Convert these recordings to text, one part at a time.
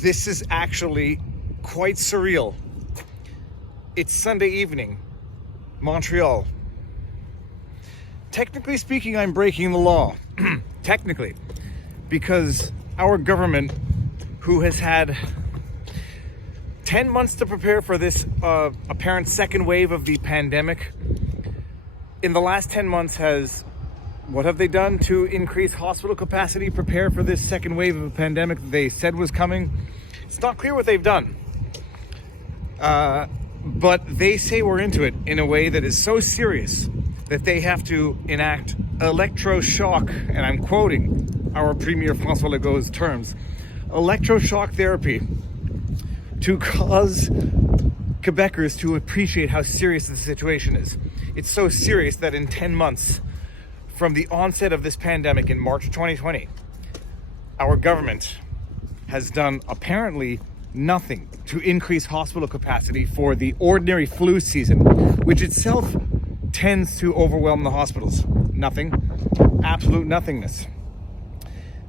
This is actually quite surreal. It's Sunday evening, Montreal. Technically speaking, I'm breaking the law. Technically, because our government, who has had 10 months to prepare for this apparent second wave of the pandemic, in the last 10 months what have they done to increase hospital capacity, prepare for this second wave of a pandemic that they said was coming? It's not clear what they've done. But they say we're into it in a way that is so serious that they have to enact electroshock, and I'm quoting our Premier François Legault's terms, electroshock therapy, to cause Quebecers to appreciate how serious the situation is. It's so serious that in 10 months from the onset of this pandemic in March 2020, our government has done apparently nothing to increase hospital capacity for the ordinary flu season, which itself tends to overwhelm the hospitals. Nothing. Absolute nothingness.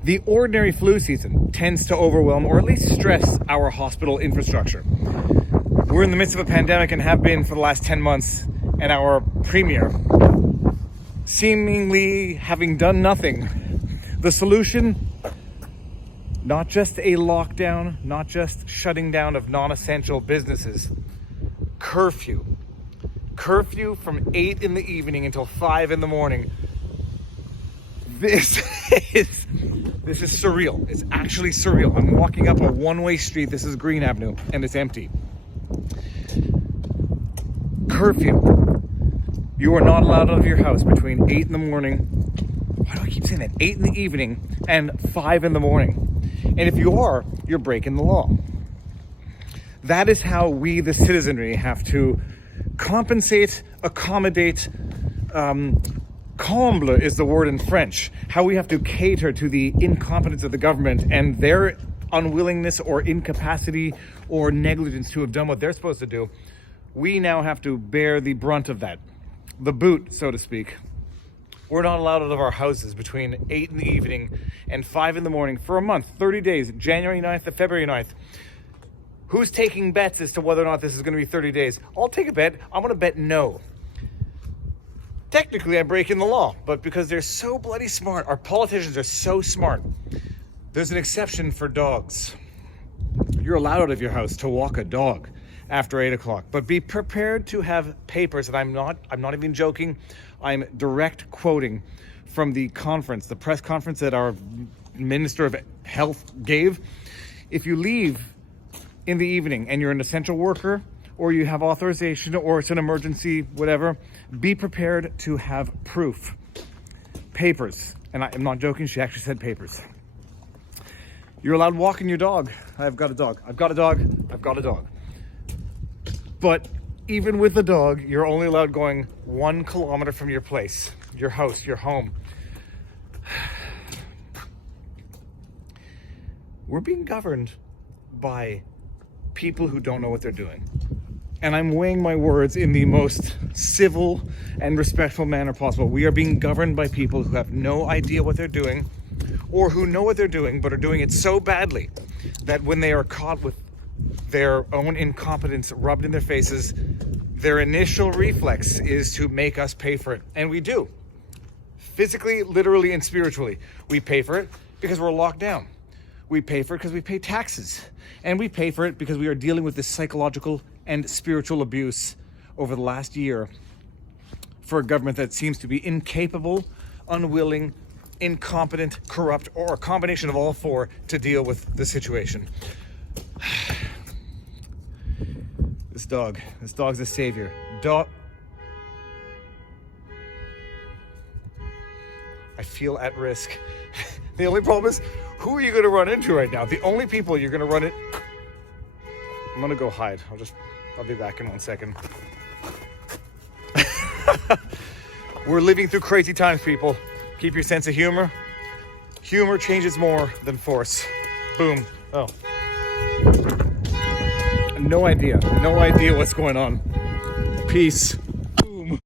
The ordinary flu season tends to overwhelm or at least stress our hospital infrastructure. We're in the midst of a pandemic and have been for the last 10 months, and our premier seemingly having done nothing. The solution? Not just a lockdown, not just shutting down of non-essential businesses. Curfew. Curfew from 8 in the evening until 5 in the morning. This is surreal. It's actually surreal. I'm walking up a one-way street. This is Green Avenue, and it's empty. Curfew. You are not allowed out of your house between 8 in the morning. Why do I keep saying that? 8 in the evening and 5 in the morning. And if you are, you're breaking the law. That is how we, the citizenry, have to compensate, accommodate, comble is the word in French, how we have to cater to the incompetence of the government and their unwillingness or incapacity or negligence to have done what they're supposed to do. We now have to bear the brunt of that, the boot, so to speak. We're not allowed out of our houses between 8 in the evening and 5 in the morning for a month, 30 days, January 9th to February 9th. Who's taking bets as to whether or not this is going to be 30 days? I'll take a bet. I'm going to bet no. Technically, I'm breaking the law, but because they're so bloody smart, our politicians are so smart, there's an exception for dogs. You're allowed out of your house to walk a dog after 8 o'clock, but be prepared to have papers, and I'm not even joking. I'm direct quoting from the conference, the press conference that our Minister of Health gave. If you leave in the evening and you're an essential worker, or you have authorization, or it's an emergency, whatever, be prepared to have proof. Papers. And I'm not joking, she actually said papers. You're allowed walking your dog. I've got a dog. I've got a dog. I've got a dog. But even with the dog, you're only allowed going 1 kilometer from your place, your house, your home. We're being governed by people who don't know what they're doing. And I'm weighing my words in the most civil and respectful manner possible. We are being governed by people who have no idea what they're doing, or who know what they're doing but are doing it so badly that when they are caught with their own incompetence rubbed in their faces, their initial reflex is to make us pay for it. And we do. Physically, literally, and spiritually. We pay for it because we're locked down. We pay for it because we pay taxes. And we pay for it because we are dealing with this psychological and spiritual abuse over the last year for a government that seems to be incapable, unwilling, incompetent, corrupt, or a combination of all four to deal with the situation. This dog's a savior. I feel at risk. The only problem is, who are you going to run into right now? The only people you're going to run it... I'm going to go hide. I'll be back in 1 second. We're living through crazy times, people. Keep your sense of humor. Humor changes more than force. Boom. Oh. No idea what's going on. Peace.